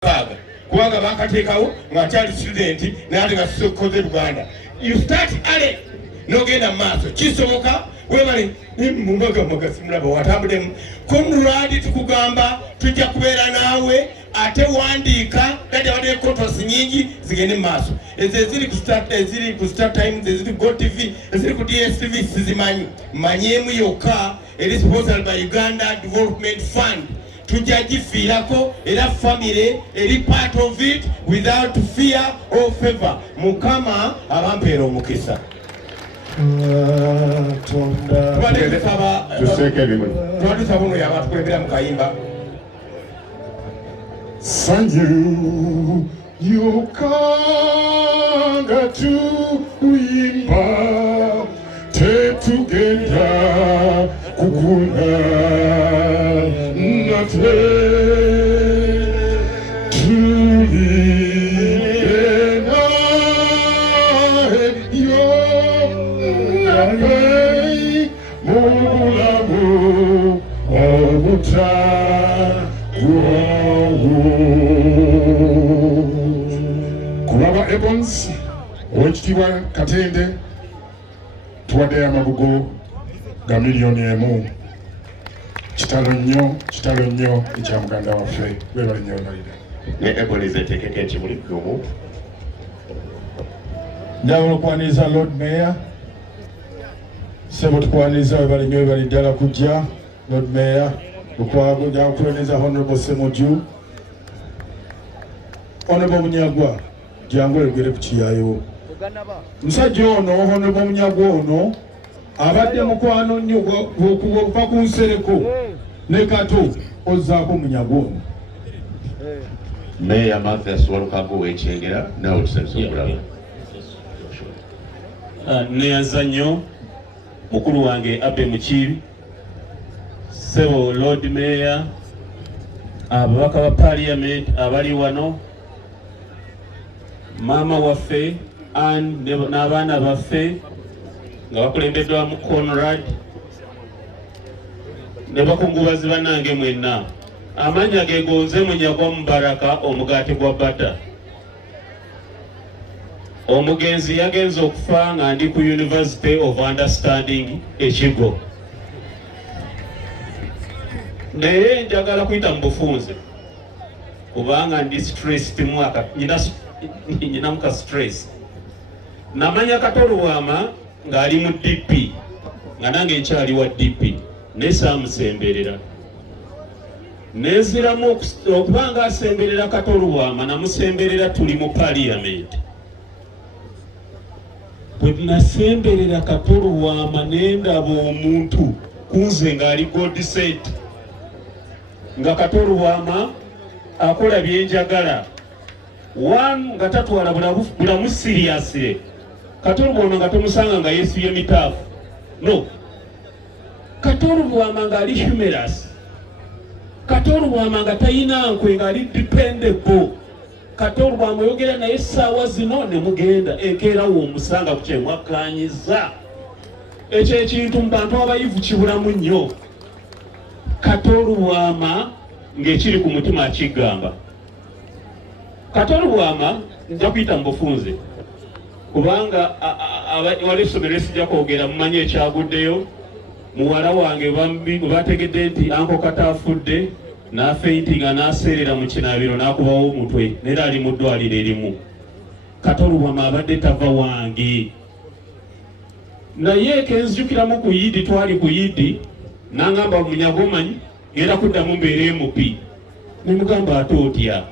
kubanga bakateekawo ng'akyali student n'ate nga tukoze Buganda. You start early n'ogenda mu maaso kisoboka webale mumbaga simulaba watambudemu Conrad tukugamba tujja kubeera naawe ate wandiika kati abadde controls nyingi zigende mu maaso ezo eziri ku Star Times eziri ku GoTV eziri ku DSTV sizimanyi manyemu yokka eri sponsored by Uganda Development Fund tujja gifiirako era family eri part of it without fear or favor. Mukama abampeera omukisa. Sanyu yukanga tuimba tetugenda kukuna nate tulina yo nagai mulamu obuta Kulaba Evans owekitiibwa Katende tuwaddeyo amabugo ga miliyoni emu. Kitalo nnyo ekya muganda waffe webale nnyo balira ne Ebonize eteekeko ekimuli kumu njagala okwaniriza Lord Mayor sebo tukwaniriza webale nnyo webale ddala kujja Lord Mayor okwakulembeza Honorable Semoju Honorable Munyagwa jangu oyogere ku kiyaayo musajja ono Honorable Munyagwa ono abadde mukwano nnyo okuva ku nsereko ne kato ozzaako Munyagwa ono Mayor Mathias Walukago w'Ekyengera nawe tusabisa okulaba neyanza nnyo mukulu wange Abe Mukiibi Sebo Lord Mayor ababaka ba Parliament abali wano mama waffe n'abaana baffe nga bakulembeddwa mu Conrad ne bakungubazi bannange mwenna amanya gegonze Munyagwa Mubaraka omugaati Gwabata omugenzi yagenze okufa nga ndi ku University of Understanding Ekigo naye njagala kuyita mu bufunze kubanga ndi stressed mwaka nyina muka stress namanya Katoluwama ng'ali mu DP nga nange nkyali wa DP naye saamusemberera neziramu okubanga asemberera Katoluwama namusemberera tuli mu Parliament bwe nasemberera Katoluwama nendaba omuntu kunze ng'ali godset nga Katoluwama akola byenjagala nga tatwala bulamu seriously Katoluwama nga tomusanga nga yeesibye mitaafu no Katoluwama nga ali humorous Katoluwama nga tayina nkwe nga ali dependable Katoluwama oyogera naye essaawa zino ne mugenda enkeerawo omusanga ku kyemwakkaanyiza ekyo ekintu mu bantu abayivu kibulamu nnyo Katoluwama ng'ekiri ku mutima akigamba Katoluwama nja kuyita mu bufunze kubanga wali essomero esijja kwogera mumanyi ekyaguddeyo muwala wange bategedde nti anko Kata afudde n'afeintinga n'aseerera mu kinaabiro n'akubawo omutwe neera ali mu ddwaliro erimu Katoluwama abadde tava wange naye kenzijukiramu ku Yidi twali ku Yidi n'angamba Munyagwa omanyi ngenda kuddamu mbeera MP ne mugamba ate otya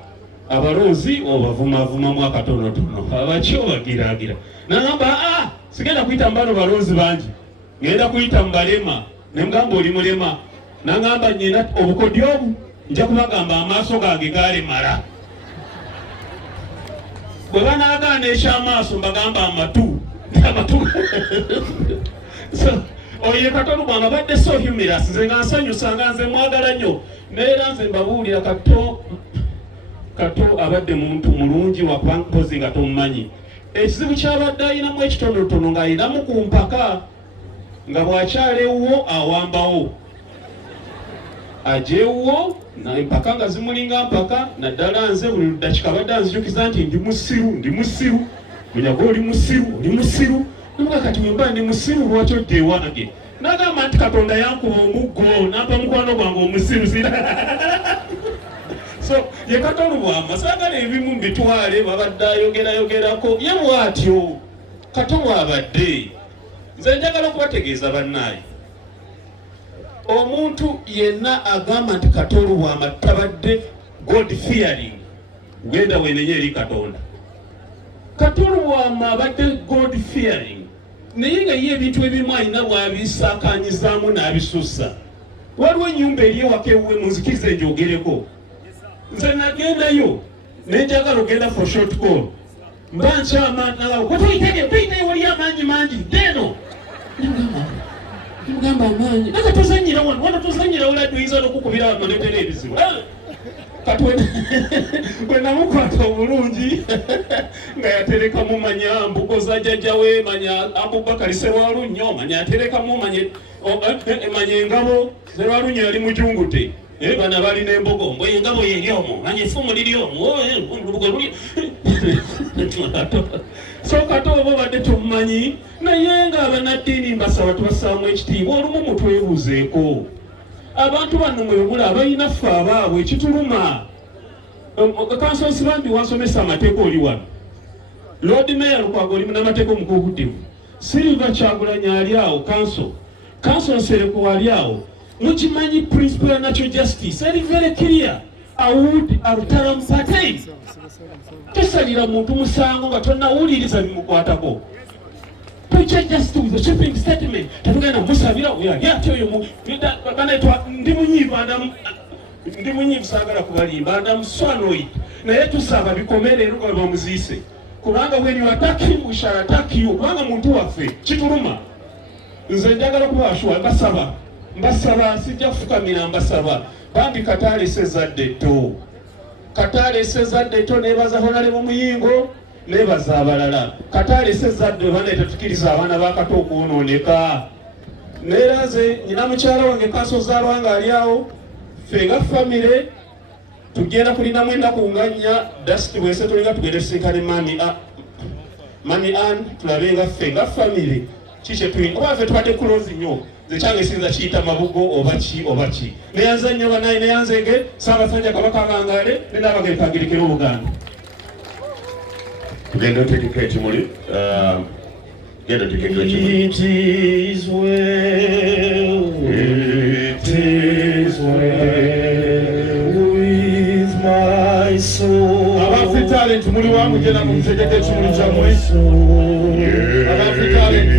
abalonzi obavumavumamu akatonotono abaki obagiraagira n'angamba sigenda kuyita mu bano balonzi bangi ngenda kuyita mu balema ne mugamba oli mulema n'angamba nyina obukodyo obu nja kubagamba amaaso gange gaalemala bwe banaagaana ekyamaaso mbagamba amatu oye Katoluwama abadde so humorous nze nga nsanyusa nga nze mwagala nnyo neera nze mbabuulira Kato abadde muntu mulungi wakuba mpozi nga tomumanyi ekizibu kyabadde ayinamu ekitonotono ng'ayinamu ku mpaka nga bw'akyalewo awambawo ajewo na empaka nga zimulinga mpaka naddala nze buli dakika badde anzijukiza nti ndi musiru Munyagwa oli musiru namuga kati wemba ndi musiru lwaki odde ewange nagamba nti Katonda yankuba omuggo nampa mukwano gwange omusiru so ye Katonda bwama saagala ebimu mbitwale babadde ayogerako ye bwatyo Katonda abadde nze njagala okubategeeza bannaye omuntu yenna agamba nti Katonda bwama tabadde God fearing genda wenenye eri Katonda Katonda bwama abadde God fearing naye nga ye ebintu ebimu alina bwabisakanyizaamu n'abisussa waliwo ennyumba eri ewaka ewuwe munzikirize njogereko nze nagendayo nenjagala ogenda for short call mba nkyamaanagatoyitayo wali amaanyi mangi deno mugamba amaanyi naga tozanyira wano tozanyira oladde oyinza n'okukubira amanetera ebizibu kati wenamukwata obulungi nga yaterekamu manya mbugo za jjajjawe manya Abubakari Sserwalunnyo manya aterekamu manya engabo Sserwalunnyo yali mujungute bana balina embogo mbwe engabo yeri omwo manya effumu liri omwo olubugo luli so kati oba badde tumumanyi naye nga abanaddiini mbasaba tubasaamu ekitiibwa olumu mutwebuuzeeko abantu bano mwe bamula abalina ffe abaabwe ekituluma kansonsi bambi wansomesa amateeka oli wano Lord Mayor Lukwago oli munamateeka omukuukutivu Silver Kyagulanyi ali awo kanso Nsereko ali awo mukimanyi principle ya natural justice eri very clear awudi alutala mpatei tosalira muntu musango nga tonnawuliriza bimukwatako Preacher just with a shipping statement. Tatugenda musabira yati oyo banaitwa ndi munyivu saagala kubalimba ndamuswanoyi naye tusaba bikomere eruga bamuziise kubanga when you attack him we shall attack you kubanga muntu waffe kituluma nze njagala kubashwa mbasaba sijja kufukamira mbasaba bambi Katale sezadde to nebaza honale mu muyingo nebaza abalala Katale sezadde banaita tukiriza abaana bakato okwonooneka neraze nyina mukyala wange kasoza lwanga ali awo fenga family tugenda kulina mwenda kunganya dust wese tulinga tugende tusinkane mami tulabenga fenga family kiche tulinga oba ffe tubadde close nnyo zekyange sinza kiyita mabugo oba ki neyanza nnyo banaye neyanzenge Ssaabasajja Kabaka Ngangale nenabagekagirikira Obuganda tugenda otegeka ekimuli genda otegeka ekimuli It is well with my soul. Abafi talent muli wangu genda mutegeka ekimuli kyammwe. Abafi talent